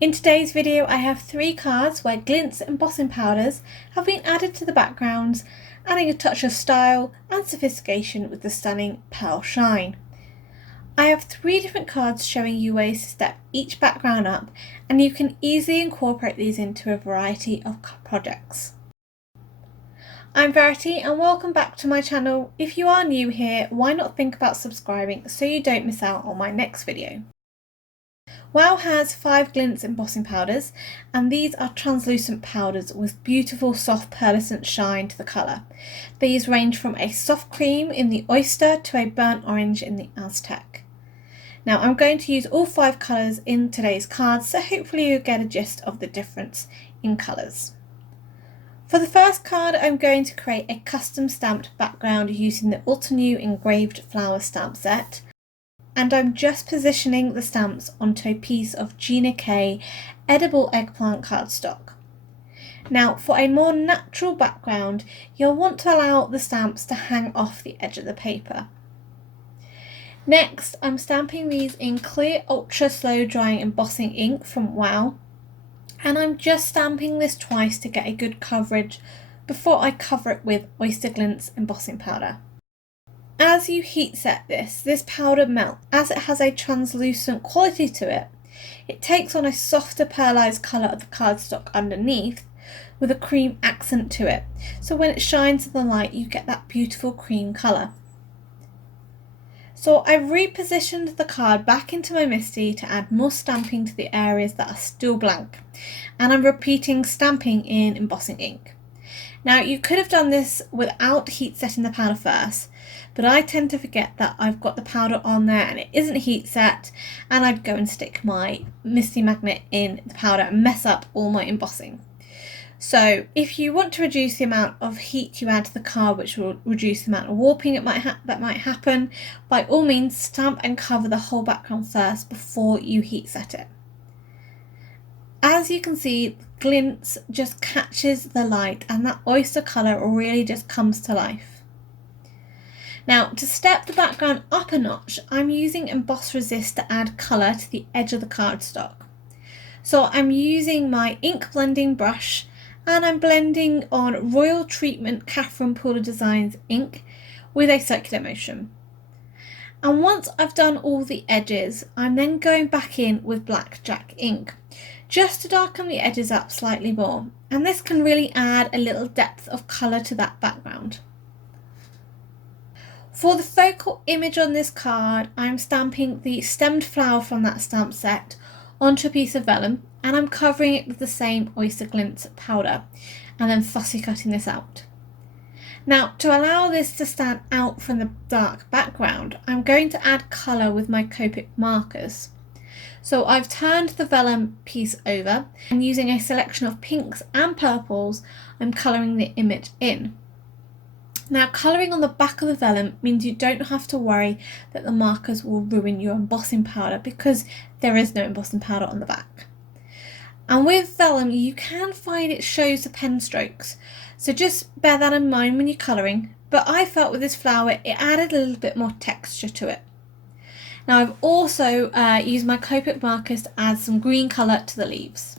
In today's video I have 3 cards where Glintz embossing powders have been added to the backgrounds, adding a touch of style and sophistication with the stunning pearl shine. I have 3 different cards showing you ways to step each background up, and you can easily incorporate these into a variety of projects. I'm Verity and welcome back to my channel. If you are new here, why not think about subscribing so you don't miss out on my next video. WOW has 5 Glintz embossing powders, and these are translucent powders with beautiful soft pearlescent shine to the colour. These range from a soft cream in the Oyster to a burnt orange in the Aztec. Now I'm going to use all 5 colours in today's cards, so hopefully you'll get a gist of the difference in colours. For the first card, I'm going to create a custom stamped background using the Altenew Engraved flower stamp set. And I'm just positioning the stamps onto a piece of Gina K edible eggplant cardstock. Now for a more natural background, you'll want to allow the stamps to hang off the edge of the paper. Next, I'm stamping these in clear ultra slow drying embossing ink from WOW, and I'm just stamping this twice to get a good coverage before I cover it with Oyster Glintz embossing powder. As you heat set this powder melts as it has a translucent quality to it. It takes on a softer pearlized colour of the cardstock underneath with a cream accent to it, so when it shines in the light you get that beautiful cream colour. So I've repositioned the card back into my MISTI to add more stamping to the areas that are still blank, and I'm repeating stamping in embossing ink. Now you could have done this without heat setting the powder first, but I tend to forget that I've got the powder on there and it isn't heat set, and I'd go and stick my MISTI magnet in the powder and mess up all my embossing. So if you want to reduce the amount of heat you add to the card, which will reduce the amount of warping that might happen, by all means stamp and cover the whole background first before you heat set it. As you can see, Glintz just catches the light and that oyster colour really just comes to life. Now to step the background up a notch, I'm using Emboss Resist to add colour to the edge of the cardstock. So I'm using my ink blending brush and I'm blending on Royal Treatment Catherine Pooler Designs ink with a circular motion. And once I've done all the edges, I'm then going back in with Blackjack ink, just to darken the edges up slightly more, and this can really add a little depth of colour to that background. For the focal image on this card, I'm stamping the stemmed flower from that stamp set onto a piece of vellum, and I'm covering it with the same Oyster Glintz powder and then fussy cutting this out. Now to allow this to stand out from the dark background, I'm going to add colour with my Copic markers. So I've turned the vellum piece over, and using a selection of pinks and purples, I'm colouring the image in. Now colouring on the back of the vellum means you don't have to worry that the markers will ruin your embossing powder, because there is no embossing powder on the back. And with vellum you can find it shows the pen strokes, so just bear that in mind when you're colouring, but I felt with this flower it added a little bit more texture to it. Now I've also used my Copic markers to add some green colour to the leaves.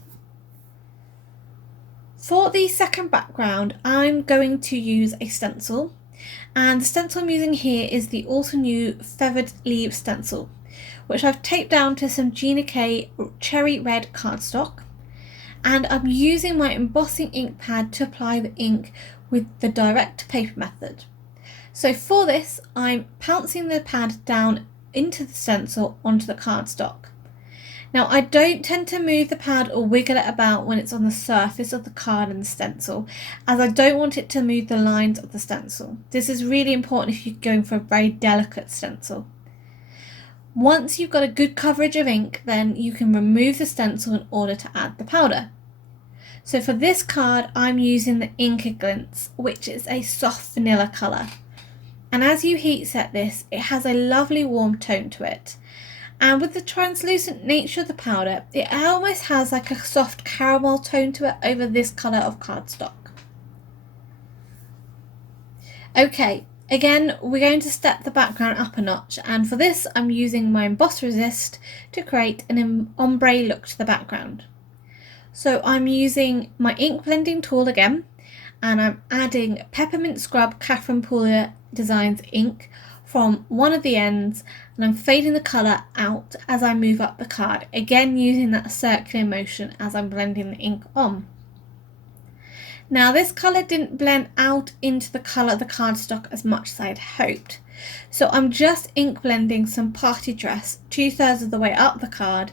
For the second background, I'm going to use a stencil, and the stencil I'm using here is the Altenew Feathered Leaf Stencil, which I've taped down to some Gina K cherry red cardstock, and I'm using my embossing ink pad to apply the ink with the direct paper method. So for this, I'm pouncing the pad down into the stencil onto the cardstock. Now I don't tend to move the pad or wiggle it about when it's on the surface of the card and the stencil, as I don't want it to move the lines of the stencil. This is really important if you're going for a very delicate stencil. Once you've got a good coverage of ink, then you can remove the stencil in order to add the powder. So for this card I'm using the Reinker Glintz, which is a soft vanilla colour. And as you heat set this, it has a lovely warm tone to it. And with the translucent nature of the powder, it almost has like a soft caramel tone to it over this colour of cardstock. Okay, Again, we're going to step the background up a notch, and for this I'm using my Emboss Resist to create an ombre look to the background. So I'm using my ink blending tool again, and I'm adding Peppermint Scrub Catherine Pooler Designs ink from one of the ends, and I'm fading the colour out as I move up the card, again using that circular motion as I'm blending the ink on. Now this colour didn't blend out into the colour of the cardstock as much as I had hoped, so I'm just ink blending some party dress 2/3 of the way up the card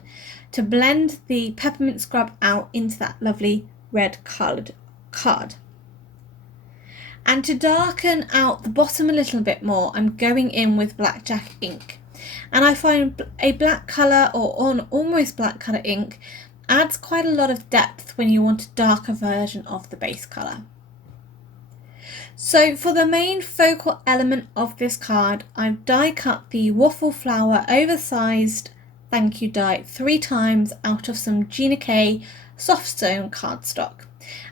to blend the peppermint scrub out into that lovely red coloured card. And to darken out the bottom a little bit more, I'm going in with blackjack ink, and I find a black colour or an almost black colour ink adds quite a lot of depth when you want a darker version of the base colour. So for the main focal element of this card, I've die cut the Waffle Flower Oversized thank you die 3 times out of some Gina K soft stone cardstock,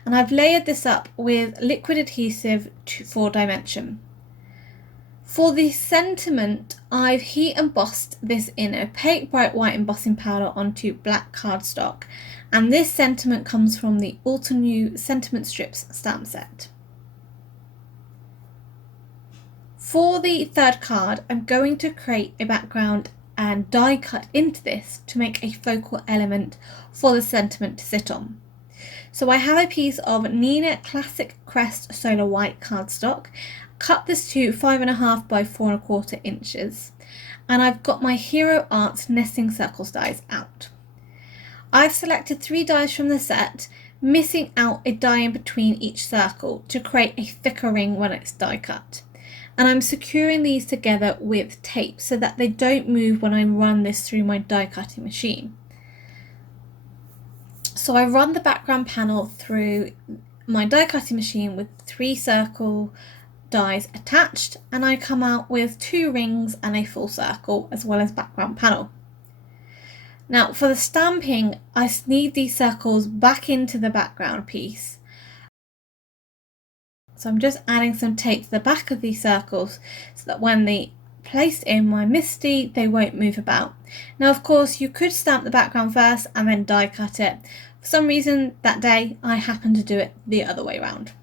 and I've layered this up with liquid adhesive for dimension. For the sentiment, I've heat embossed this in opaque bright white embossing powder onto black cardstock, and this sentiment comes from the Altenew Sentiment Strips stamp set. For the third card, I'm going to create a background and die cut into this to make a focal element for the sentiment to sit on. So I have a piece of Nina Classic Crest Solar White cardstock. Cut this to 5.5 by 4.25 inches, and I've got my Hero Arts Nesting Circles dies out. I've selected 3 dies from the set, missing out a die in between each circle to create a thicker ring when it's die cut, and I'm securing these together with tape so that they don't move when I run this through my die cutting machine. So I run the background panel through my die cutting machine with 3 circle dies attached, and I come out with 2 rings and a full circle as well as background panel. Now for the stamping, I sneed these circles back into the background piece. So I'm just adding some tape to the back of these circles so that when they placed in my MISTI, they won't move about. Now of course you could stamp the background first and then die cut it. For some reason that day I happened to do it the other way around.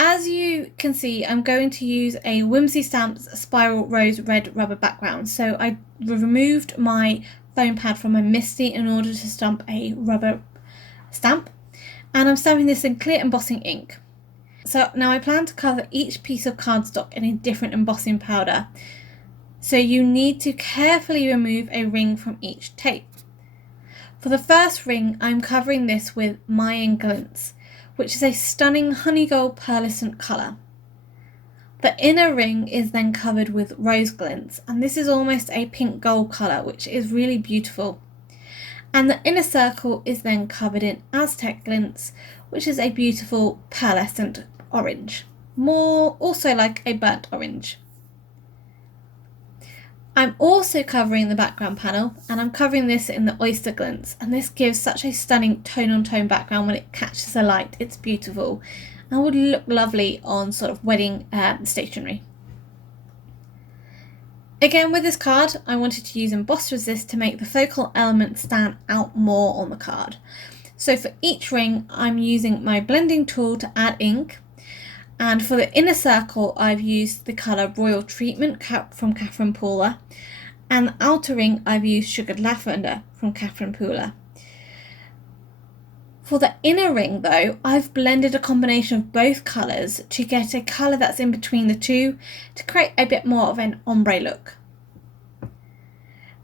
As you can see, I'm going to use a Whimsy Stamps Spiral Rose Red rubber background. So I removed my foam pad from my MISTI in order to stamp a rubber stamp, and I'm stamping this in clear embossing ink. So now I plan to cover each piece of cardstock in a different embossing powder. So you need to carefully remove a ring from each tape. For the first ring, I'm covering this with Mayan Glintz, which is a stunning honey gold pearlescent colour. The inner ring is then covered with rose Glintz, and this is almost a pink gold colour, which is really beautiful. And the inner circle is then covered in Aztec Glintz, which is a beautiful pearlescent orange, more also like a burnt orange. I'm also covering the background panel, and I'm covering this in the Oyster Glintz, and this gives such a stunning tone-on-tone background when it catches the light. It's beautiful and would look lovely on sort of wedding stationery. Again with this card, I wanted to use Emboss Resist to make the focal element stand out more on the card. So for each ring, I'm using my blending tool to add ink. And for the inner circle, I've used the colour Royal Treatment from Catherine Pooler, and the outer ring I've used Sugared Lavender from Catherine Pooler. For the inner ring though, I've blended a combination of both colours to get a colour that's in between the two to create a bit more of an ombre look.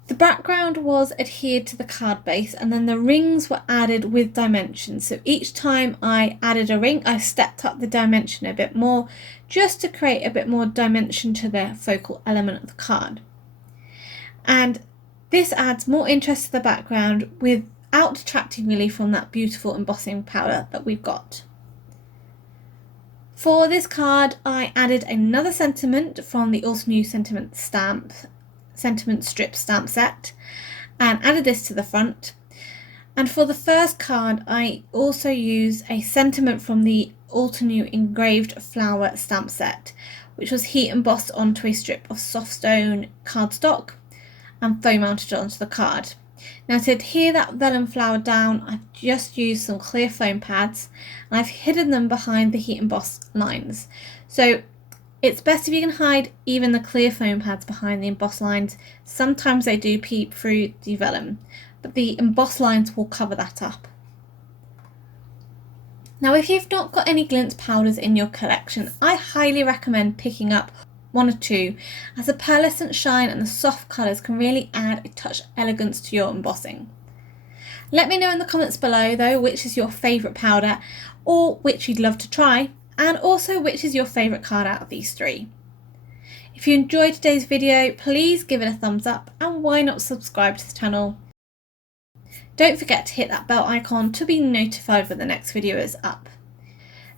The background was adhered to the card base, and then the rings were added with dimensions. So each time I added a ring, I stepped up the dimension a bit more, just to create a bit more dimension to the focal element of the card. And this adds more interest to the background without detracting really from that beautiful embossing powder that we've got. For this card, I added another sentiment from the Altenew Sentiment Strip stamp set and added this to the front. And for the first card, I also use a sentiment from the Altenew Engraved Flower stamp set, which was heat embossed onto a strip of soft stone cardstock and foam mounted onto the card. Now to adhere that vellum flower down, I've just used some clear foam pads and I've hidden them behind the heat embossed lines. So it's best if you can hide even the clear foam pads behind the embossed lines. Sometimes they do peep through the vellum, but the embossed lines will cover that up. Now if you've not got any Glintz powders in your collection, I highly recommend picking up one or two, as the pearlescent shine and the soft colours can really add a touch of elegance to your embossing. Let me know in the comments below though which is your favourite powder or which you'd love to try, and also which is your favourite card out of these three. If you enjoyed today's video, please give it a thumbs up and why not subscribe to the channel. Don't forget to hit that bell icon to be notified when the next video is up.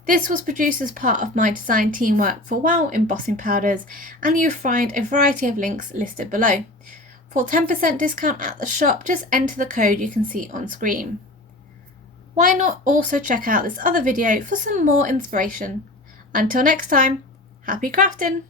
This was produced as part of my design teamwork for WOW embossing powders, and you'll find a variety of links listed below. For 10% discount at the shop, just enter the code you can see on screen. Why not also check out this other video for some more inspiration? Until next time, happy crafting!